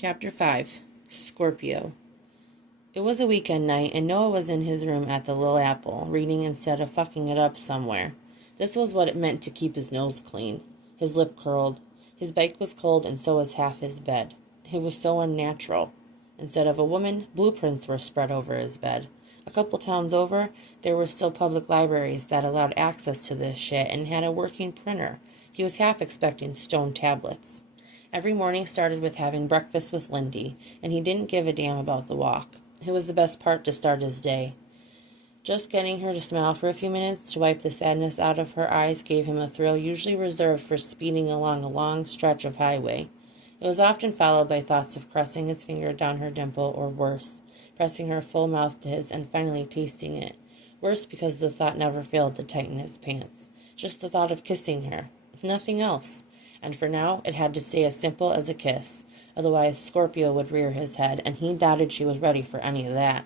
Chapter 5 Skorpio. It was a weekend night, and Noah was in his room at the Little Apple, reading instead of fucking it up somewhere. This was what it meant to keep his nose clean. His lip curled. His bike was cold, and so was half his bed. It was so unnatural. Instead of a woman, blueprints were spread over his bed. A couple towns over, there were still public libraries that allowed access to this shit and had a working printer. He was half expecting stone tablets. Every morning started with having breakfast with Lindy, and he didn't give a damn about the walk. It was the best part to start his day. Just getting her to smile for a few minutes to wipe the sadness out of her eyes gave him a thrill usually reserved for speeding along a long stretch of highway. It was often followed by thoughts of pressing his finger down her dimple, or worse, pressing her full mouth to his and finally tasting it. Worse because the thought never failed to tighten his pants. Just the thought of kissing her. Nothing else. And for now, it had to stay as simple as a kiss. Otherwise, Skorpio would rear his head, and he doubted she was ready for any of that.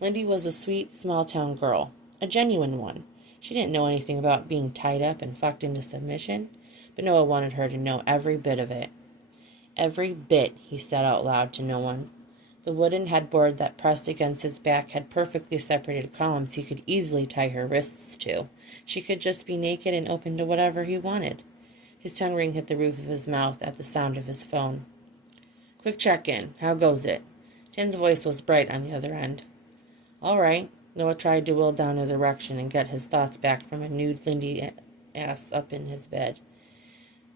Lindy was a sweet, small-town girl. A genuine one. She didn't know anything about being tied up and fucked into submission, but Noah wanted her to know every bit of it. Every bit, he said out loud to no one. The wooden headboard that pressed against his back had perfectly separated columns he could easily tie her wrists to. She could just be naked and open to whatever he wanted. His tongue ring hit the roof of his mouth at the sound of his phone. "Quick check-in. How goes it?" Tim's voice was bright on the other end. "All right." Noah tried to will down his erection and get his thoughts back from a nude Lindy ass up in his bed.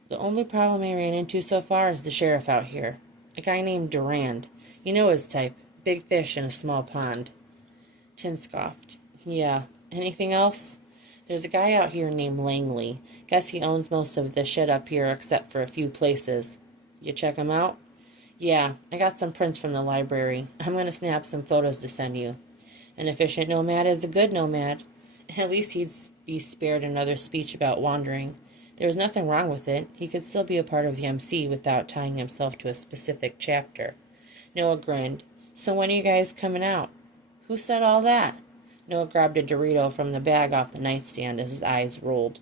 "The only problem I ran into so far is the sheriff out here. A guy named Durand. You know his type. Big fish in a small pond." Tim scoffed. "Yeah. Anything else?" "There's a guy out here named Langley. Guess he owns most of the shit up here except for a few places." "You check him out?" "Yeah, I got some prints from the library. I'm going to snap some photos to send you." An efficient nomad is a good nomad. At least he'd be spared another speech about wandering. There was nothing wrong with it. He could still be a part of the MC without tying himself to a specific chapter. Noah grinned. "So when are you guys coming out?" "Who said all that?" Noah grabbed a Dorito from the bag off the nightstand as his eyes rolled.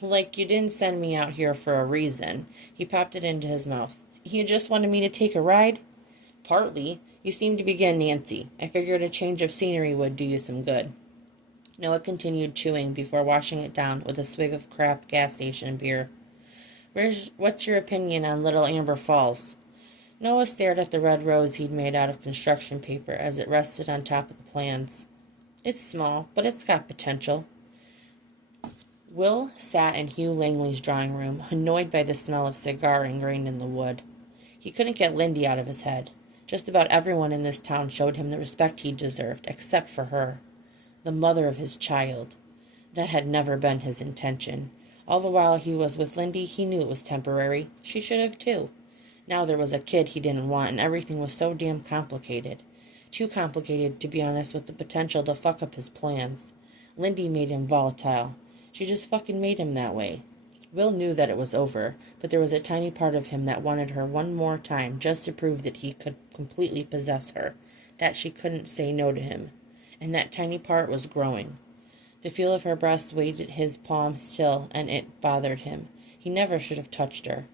"Like you didn't send me out here for a reason." He popped it into his mouth. "You just wanted me to take a ride?" "Partly. You seem to be getting antsy. I figured a change of scenery would do you some good." Noah continued chewing before washing it down with a swig of crap gas station beer. What's your opinion on Little Amber Falls?" Noah stared at the red rose he'd made out of construction paper as it rested on top of the plans. "It's small, but it's got potential." Will sat in Hugh Langley's drawing room, annoyed by the smell of cigar ingrained in the wood. He couldn't get Lindy out of his head. Just about everyone in this town showed him the respect he deserved, except for her. The mother of his child. That had never been his intention. All the while he was with Lindy, he knew it was temporary. She should have, too. Now there was a kid he didn't want, and everything was so damn complicated. Too complicated, to be honest, with the potential to fuck up his plans. Lindy made him volatile. She just fucking made him that way. Will knew that it was over, but there was a tiny part of him that wanted her one more time just to prove that he could completely possess her, that she couldn't say no to him. And that tiny part was growing. The feel of her breast weighted his palm still, and it bothered him. He never should have touched her.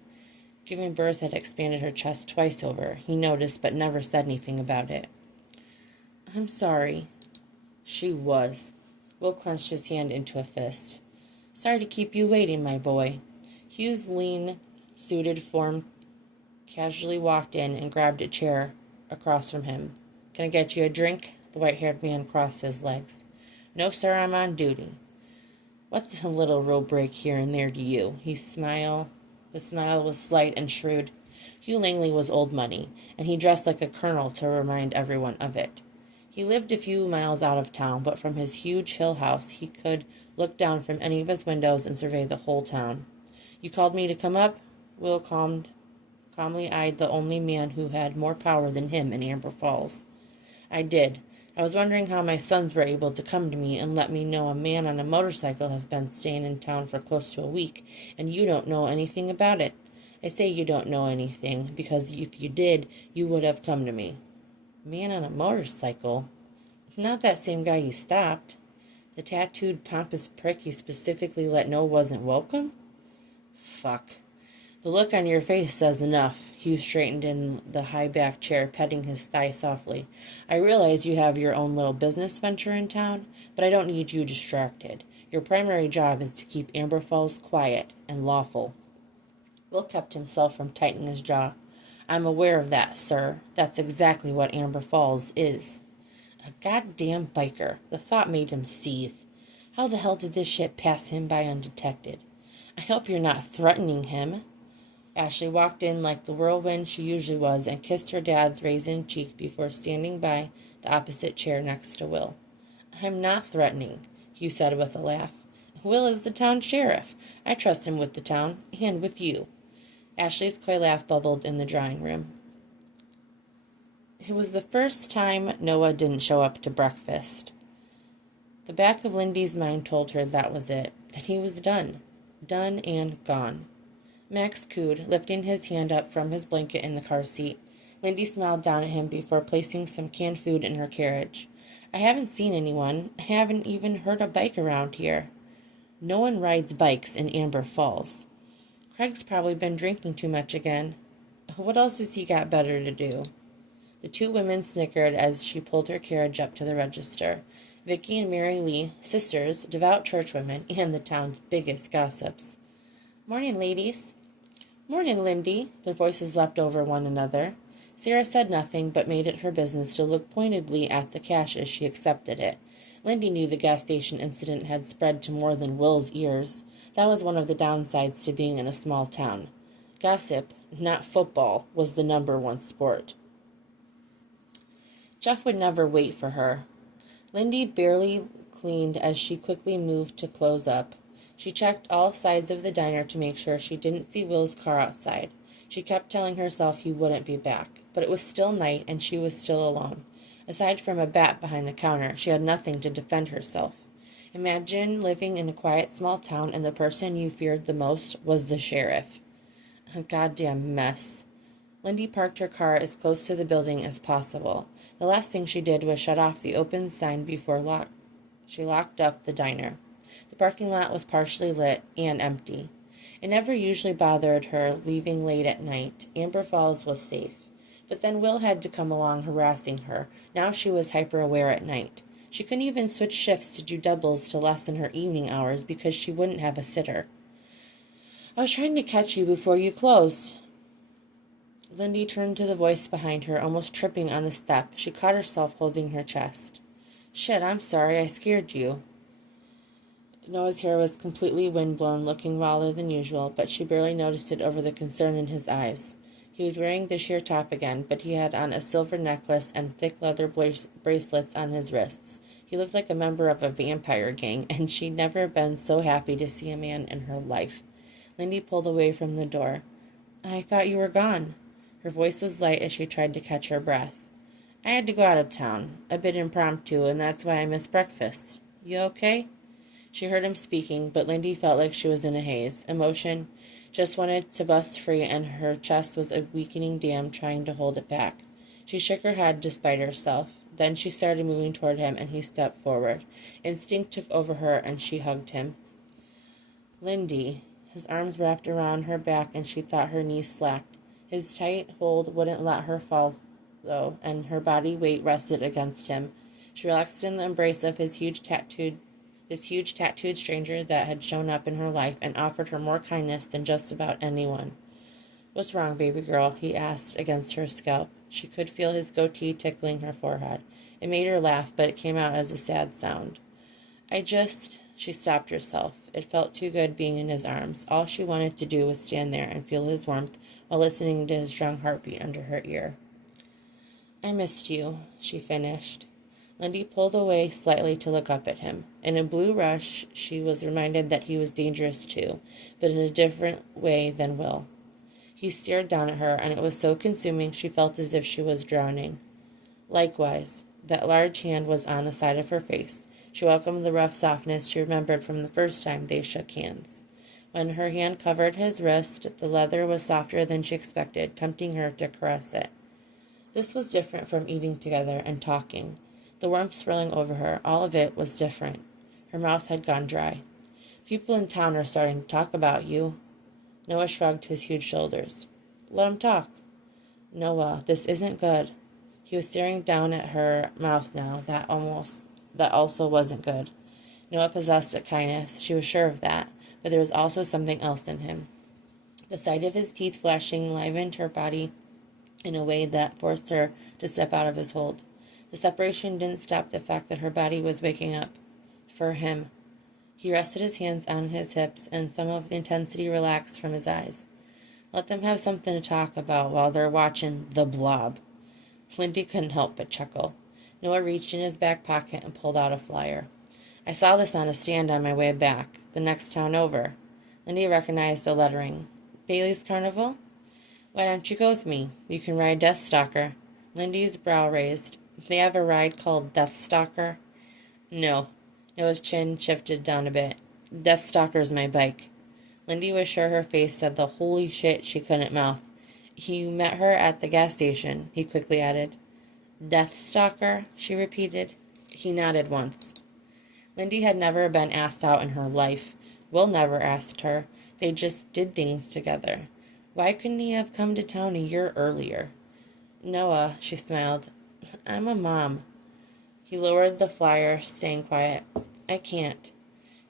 Giving birth had expanded her chest twice over, he noticed, but never said anything about it. "I'm sorry." She was. Will clenched his hand into a fist. "Sorry to keep you waiting, my boy." Hugh's lean, suited form casually walked in and grabbed a chair across from him. "Can I get you a drink?" The white-haired man crossed his legs. "No, sir, I'm on duty." "What's a little road break here and there to you?" His smile was slight and shrewd. Hugh Langley was old money, and he dressed like a colonel to remind everyone of it. He lived a few miles out of town, but from his huge hill house he could look down from any of his windows and survey the whole town. "You called me to come up?" Will calmly eyed the only man who had more power than him in Amber Falls. "I did. I was wondering how my sons were able to come to me and let me know a man on a motorcycle has been staying in town for close to a week, and you don't know anything about it. I say you don't know anything, because if you did, you would have come to me." "Man on a motorcycle? Not that same guy you stopped? The tattooed, pompous prick you specifically let know wasn't welcome?" "Fuck." The look on your face says enough. Hugh straightened in the high-backed chair, petting his thigh softly. I realize you have your own little business venture in town, but I don't need you distracted. Your primary job is to keep Amber Falls quiet and lawful. Will kept himself from tightening his jaw. I'm aware of that, sir. That's exactly what Amber Falls is. A goddamn biker. The thought made him seethe. How the hell did this shit pass him by undetected? I hope you're not threatening him. Ashley walked in like the whirlwind she usually was and kissed her dad's raisined cheek before standing by the opposite chair next to Will. I'm not threatening, Hugh said with a laugh. Will is the town sheriff. I trust him with the town, and with you. Ashley's coy laugh bubbled in the drawing room. It was the first time Noah didn't show up to breakfast. The back of Lindy's mind told her that was it, that he was done. Done and gone. Max cooed, lifting his hand up from his blanket in the car seat. Lindy smiled down at him before placing some canned food in her carriage. I haven't seen anyone. I haven't even heard a bike around here. No one rides bikes in Amber Falls. Craig's probably been drinking too much again. What else has he got better to do? The two women snickered as she pulled her carriage up to the register. Vicky and Mary Lee, sisters, devout churchwomen, and the town's biggest gossips. Morning, ladies. Morning, Lindy. Their voices leapt over one another. Sarah said nothing, but made it her business to look pointedly at the cash as she accepted it. Lindy knew the gas station incident had spread to more than Will's ears. That was one of the downsides to being in a small town. Gossip, not football, was the #1 sport. Jeff would never wait for her. Lindy barely cleaned as she quickly moved to close up. She checked all sides of the diner to make sure she didn't see Will's car outside. She kept telling herself he wouldn't be back, but it was still night and she was still alone. Aside from a bat behind the counter, she had nothing to defend herself. Imagine living in a quiet small town and the person you feared the most was the sheriff. A goddamn mess. Lindy parked her car as close to the building as possible. The last thing she did was shut off the open sign before she locked up the diner. The parking lot was partially lit and empty. It never usually bothered her leaving late at night. Amber Falls was safe. But then Will had to come along harassing her. Now she was hyper-aware at night. She couldn't even switch shifts to do doubles to lessen her evening hours because she wouldn't have a sitter. I was trying to catch you before you closed. Lindy turned to the voice behind her, almost tripping on the step. She caught herself holding her chest. Shit, I'm sorry, I scared you. Noah's hair was completely windblown, looking rawer than usual, but she barely noticed it over the concern in his eyes. He was wearing the sheer top again, but he had on a silver necklace and thick leather bracelets on his wrists. He looked like a member of a vampire gang, and she'd never been so happy to see a man in her life. Lindy pulled away from the door. I thought you were gone. Her voice was light as she tried to catch her breath. I had to go out of town, a bit impromptu, and that's why I missed breakfast. You okay? She heard him speaking, but Lindy felt like she was in a haze. Emotion just wanted to bust free, and her chest was a weakening dam trying to hold it back. She shook her head despite herself. Then she started moving toward him, and he stepped forward. Instinct took over her, and she hugged him. Lindy. His arms wrapped around her back, and she thought her knees slacked. His tight hold wouldn't let her fall, though, and her body weight rested against him. She relaxed in the embrace of this huge tattooed stranger that had shown up in her life and offered her more kindness than just about anyone. What's wrong, baby girl? He asked against her scalp. She could feel his goatee tickling her forehead. It made her laugh, but it came out as a sad sound. She stopped herself. It felt too good being in his arms. All she wanted to do was stand there and feel his warmth while listening to his strong heartbeat under her ear. I missed you, she finished. Lindy pulled away slightly to look up at him. In a blue rush, she was reminded that he was dangerous too, but in a different way than Will. He stared down at her, and it was so consuming she felt as if she was drowning. Likewise, that large hand was on the side of her face. She welcomed the rough softness she remembered from the first time they shook hands. When her hand covered his wrist, the leather was softer than she expected, tempting her to caress it. This was different from eating together and talking. The warmth swirling over her, all of it was different. Her mouth had gone dry. People in town are starting to talk about you. Noah shrugged his huge shoulders. Let him talk. Noah, this isn't good. He was staring down at her mouth now. That also wasn't good. Noah possessed a kindness. She was sure of that, but there was also something else in him. The sight of his teeth flashing livened her body in a way that forced her to step out of his hold. The separation didn't stop the fact that her body was waking up. For him. He rested his hands on his hips, and some of the intensity relaxed from his eyes. Let them have something to talk about while they're watching The Blob. Lindy couldn't help but chuckle. Noah reached in his back pocket and pulled out a flyer. I saw this on a stand on my way back, the next town over. Lindy recognized the lettering. Bailey's Carnival? Why don't you go with me? You can ride Deathstalker. Lindy's brow raised. They have a ride called Deathstalker? No. Noah's chin shifted down a bit. Deathstalker's my bike. Lindy was sure her face said the holy shit she couldn't mouth. You met her at the gas station, he quickly added. Deathstalker, she repeated. He nodded once. Lindy had never been asked out in her life. Will never asked her. They just did things together. Why couldn't he have come to town a year earlier? Noah, she smiled. I'm a mom. He lowered the flyer, staying quiet. I can't.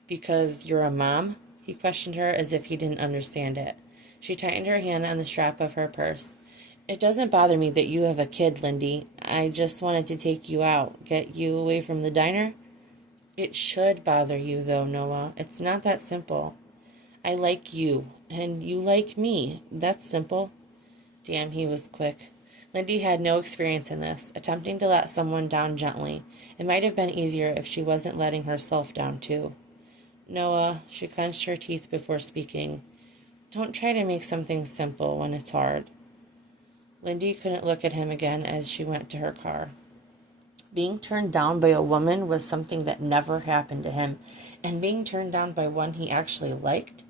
Because you're a mom? He questioned her as if he didn't understand it. She tightened her hand on the strap of her purse. It doesn't bother me that you have a kid, Lindy. I just wanted to take you out, get you away from the diner. It should bother you, though, Noah. It's not that simple. I like you, and you like me. That's simple. Damn, he was quick. Lindy had no experience in this, attempting to let someone down gently. It might have been easier if she wasn't letting herself down, too. Noah, she clenched her teeth before speaking. Don't try to make something simple when it's hard. Lindy couldn't look at him again as she went to her car. Being turned down by a woman was something that never happened to him, and being turned down by one he actually liked?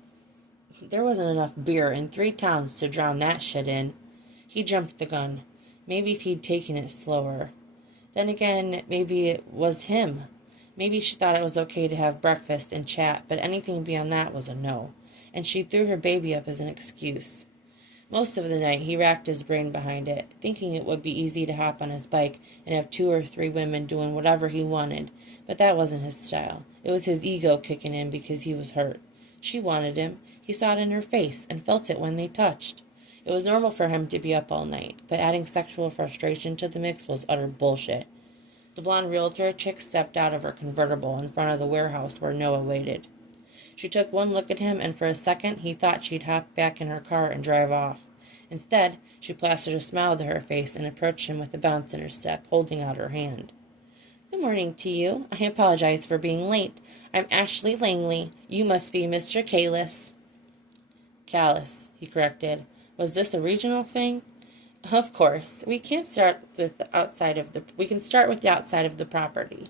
There wasn't enough beer in 3 towns to drown that shit in. He jumped the gun. Maybe if he'd taken it slower. Then again, maybe it was him. Maybe she thought it was okay to have breakfast and chat, but anything beyond that was a no, and she threw her baby up as an excuse. Most of the night, he racked his brain behind it, thinking it would be easy to hop on his bike and have 2 or 3 women doing whatever he wanted, but that wasn't his style. It was his ego kicking in because he was hurt. She wanted him. He saw it in her face and felt it when they touched. It was normal for him to be up all night, but adding sexual frustration to the mix was utter bullshit. The blonde realtor chick stepped out of her convertible in front of the warehouse where Noah waited. She took one look at him, and for a second he thought she'd hop back in her car and drive off. Instead, she plastered a smile to her face and approached him with a bounce in her step, holding out her hand. Good morning to you. I apologize for being late. I'm Ashley Langley. You must be Mr. Kalis. Callis, he corrected. Was this a regional thing? Of course. We can start with the outside of the property.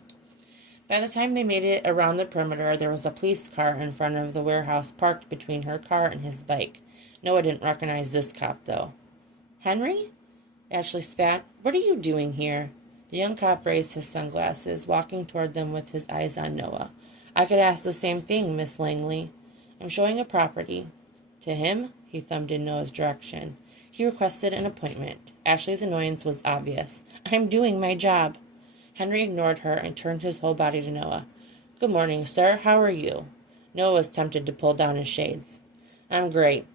By the time they made it around the perimeter, there was a police car in front of the warehouse parked between her car and his bike. Noah didn't recognize this cop, though. Henry? Ashley spat. What are you doing here? The young cop raised his sunglasses, walking toward them with his eyes on Noah. I could ask the same thing, Miss Langley. I'm showing a property. To him? He thumbed in Noah's direction. He requested an appointment. Ashley's annoyance was obvious. I'm doing my job. Henry ignored her and turned his whole body to Noah. Good morning, sir. How are you? Noah was tempted to pull down his shades. I'm great.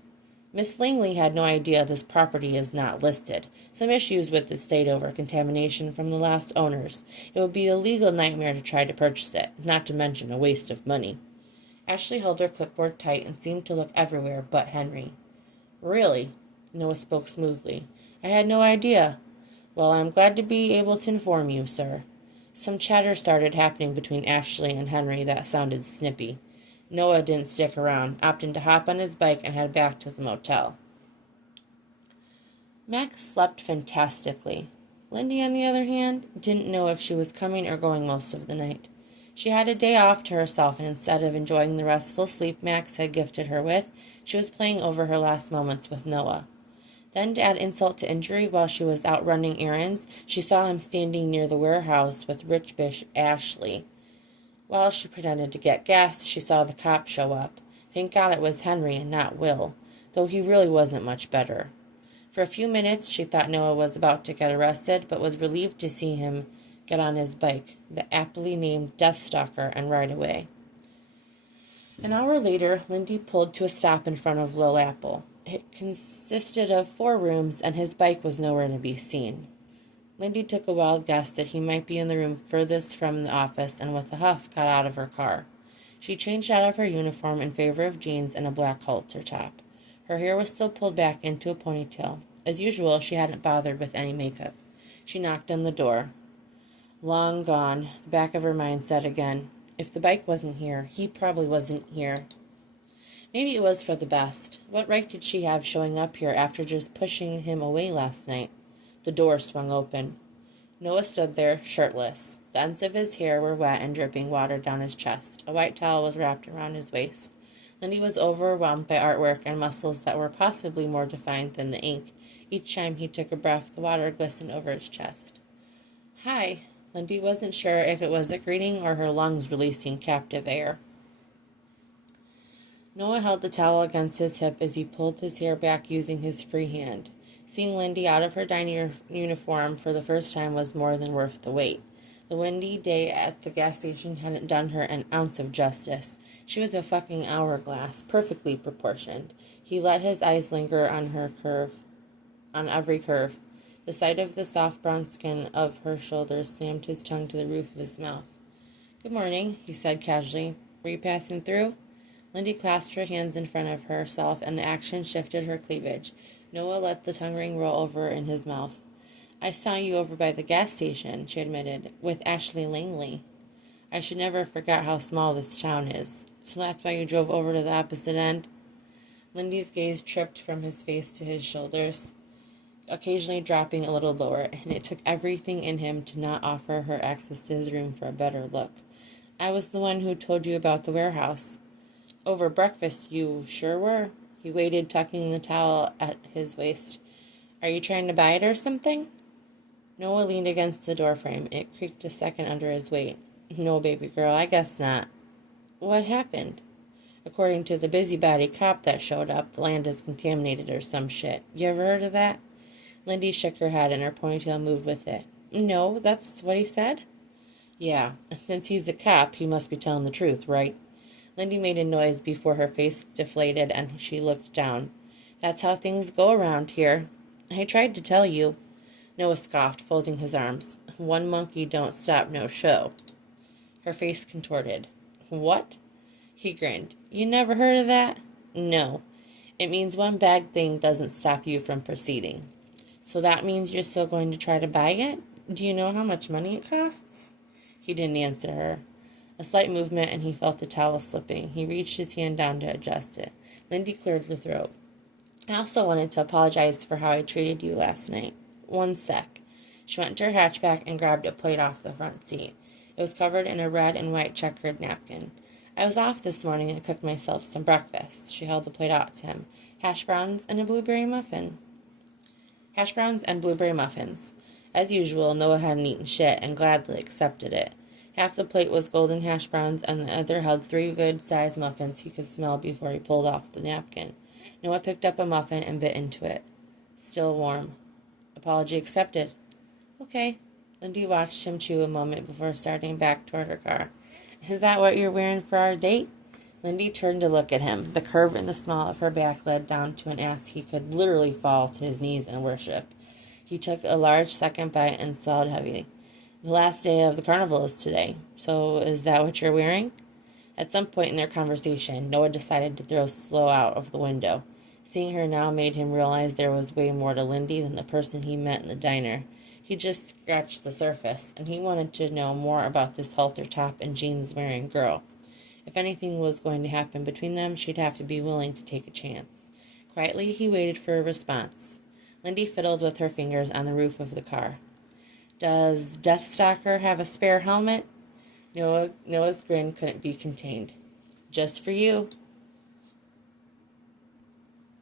Miss Langley had no idea this property is not listed. Some issues with the state over contamination from the last owners. It would be a legal nightmare to try to purchase it, not to mention a waste of money. Ashley held her clipboard tight and seemed to look everywhere but Henry. Really? Noah spoke smoothly. I had no idea. Well, I'm glad to be able to inform you, sir. Some chatter started happening between Ashley and Henry that sounded snippy. Noah didn't stick around, opting to hop on his bike and head back to the motel. Max slept fantastically. Lindy, on the other hand, didn't know if she was coming or going most of the night. She had a day off to herself, and instead of enjoying the restful sleep Max had gifted her with, she was playing over her last moments with Noah. Then, to add insult to injury, while she was out running errands, she saw him standing near the warehouse with rich bitch Ashley. While she pretended to get gas, she saw the cop show up. Thank God it was Henry and not Will. though he really wasn't much better. For a few minutes, she thought Noah was about to get arrested, but was relieved to see him get on his bike, the aptly named Deathstalker, and ride away. An hour later, Lindy pulled to a stop in front of Little Apple. It consisted of 4 rooms, and his bike was nowhere to be seen. Lindy took a wild guess that he might be in the room furthest from the office, and with a huff got out of her car. She changed out of her uniform in favor of jeans and a black halter top. Her hair was still pulled back into a ponytail. As usual, she hadn't bothered with any makeup. She knocked on the door. Long gone, the back of her mind said again, if the bike wasn't here, he probably wasn't here. Maybe it was for the best. What right did she have showing up here after just pushing him away last night? The door swung open. Noah stood there, shirtless. The ends of his hair were wet and dripping water down his chest. A white towel was wrapped around his waist. Lindy was overwhelmed by artwork and muscles that were possibly more defined than the ink. Each time he took a breath, the water glistened over his chest. Hi. Lindy wasn't sure if it was a greeting or her lungs releasing captive air. Noah held the towel against his hip as he pulled his hair back using his free hand. Seeing Lindy out of her dining uniform for the first time was more than worth the wait. The windy day at the gas station hadn't done her an ounce of justice. She was a fucking hourglass, perfectly proportioned. He let his eyes linger on every curve. The sight of the soft brown skin of her shoulders slammed his tongue to the roof of his mouth. Good morning, he said casually. Were you passing through? Lindy clasped her hands in front of herself, and the action shifted her cleavage. Noah let the tongue ring roll over in his mouth. I saw you over by the gas station, she admitted, with Ashley Langley. I should never forget how small this town is. So that's why you drove over to the opposite end? Lindy's gaze tripped from his face to his shoulders, occasionally dropping a little lower, and it took everything in him to not offer her access to his room for a better look. I was the one who told you about the warehouse. Over breakfast, you sure were. He waited, tucking the towel at his waist. Are you trying to buy it or something? Noah leaned against the doorframe. It creaked a second under his weight. No, baby girl, I guess not. What happened? According to the busybody cop that showed up, the land is contaminated or some shit. You ever heard of that? Lindy shook her head and her ponytail moved with it. No, that's what he said? Yeah, since he's a cop, he must be telling the truth, right? Lindy made a noise before her face deflated and she looked down. That's how things go around here. I tried to tell you. Noah scoffed, folding his arms. One monkey don't stop no show. Her face contorted. What? He grinned. You never heard of that? No. It means one bad thing doesn't stop you from proceeding. So that means you're still going to try to buy it? Do you know how much money it costs? He didn't answer her. A slight movement and he felt the towel slipping. He reached his hand down to adjust it. Lindy cleared her throat. I also wanted to apologize for how I treated you last night. One sec. She went to her hatchback and grabbed a plate off the front seat. It was covered in a red and white checkered napkin. I was off this morning and cooked myself some breakfast. She held the plate out to him. Hash browns and blueberry muffins. As usual, Noah hadn't eaten shit and gladly accepted it. Half the plate was golden hash browns, and the other held 3 good-sized muffins he could smell before he pulled off the napkin. Noah picked up a muffin and bit into it. Still warm. Apology accepted. Okay. Lindy watched him chew a moment before starting back toward her car. Is that what you're wearing for our date? Lindy turned to look at him. The curve in the small of her back led down to an ass he could literally fall to his knees and worship. He took a large second bite and swallowed heavily. The last day of the carnival is today. So is that what you're wearing? At some point in their conversation, Noah decided to throw Slow out of the window. Seeing her now made him realize there was way more to Lindy than the person he met in the diner. He just scratched the surface, and he wanted to know more about this halter top and jeans-wearing girl. If anything was going to happen between them, she'd have to be willing to take a chance. Quietly, he waited for a response. Lindy fiddled with her fingers on the roof of the car. Does Deathstalker have a spare helmet? Noah's grin couldn't be contained. Just for you.